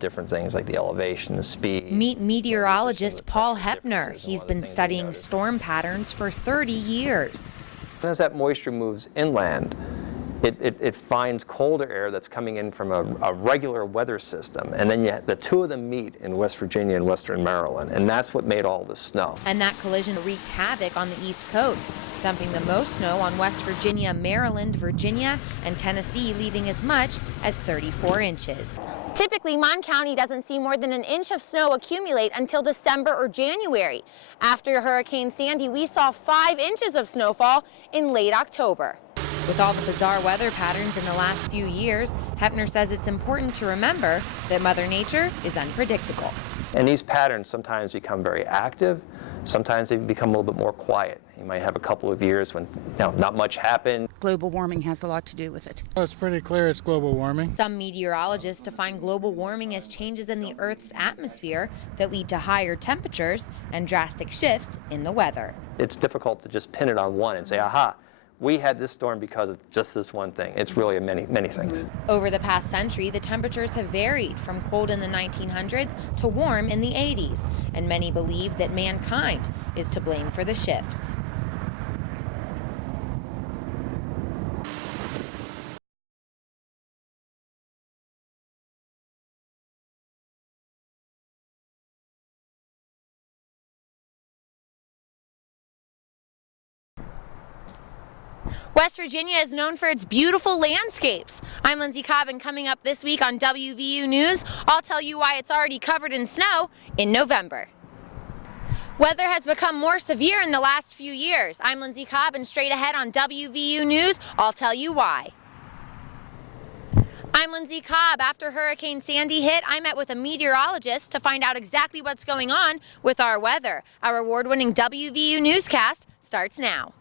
different things like the elevation, the speed. Meet meteorologist Paul Hepner. He's been studying storm patterns for 30 years. As that moisture moves inland, it finds colder air that's coming in from a regular weather system, and then the two of them meet in West Virginia and Western Maryland, and that's what made all the snow. And that collision wreaked havoc on the East Coast, dumping the most snow on West Virginia, Maryland, Virginia, and Tennessee, leaving as much as 34 inches. Typically, Mon County doesn't see more than an inch of snow accumulate until December or January. After Hurricane Sandy, we saw 5 inches of snowfall in late October. With all the bizarre weather patterns in the last few years, Hepner says it's important to remember that Mother Nature is unpredictable. And these patterns sometimes become very active, sometimes they become a little bit more quiet. You might have a couple of years when not much happened. Global warming has a lot to do with it. Well, it's pretty clear it's global warming. Some meteorologists define global warming as changes in the Earth's atmosphere that lead to higher temperatures and drastic shifts in the weather. It's difficult to just pin it on one and say, aha, we had this storm because of just this one thing. It's really many, many things. Over the past century, the temperatures have varied from cold in the 1900s to warm in the 80s, and many believe that mankind is to blame for the shifts. West Virginia is known for its beautiful landscapes. I'm Lindsay Cobb, and coming up this week on WVU News, I'll tell you why it's already covered in snow in November. Weather has become more severe in the last few years. I'm Lindsay Cobb, and straight ahead on WVU News, I'll tell you why. I'm Lindsay Cobb. After Hurricane Sandy hit, I met with a meteorologist to find out exactly what's going on with our weather. Our award-winning WVU newscast starts now.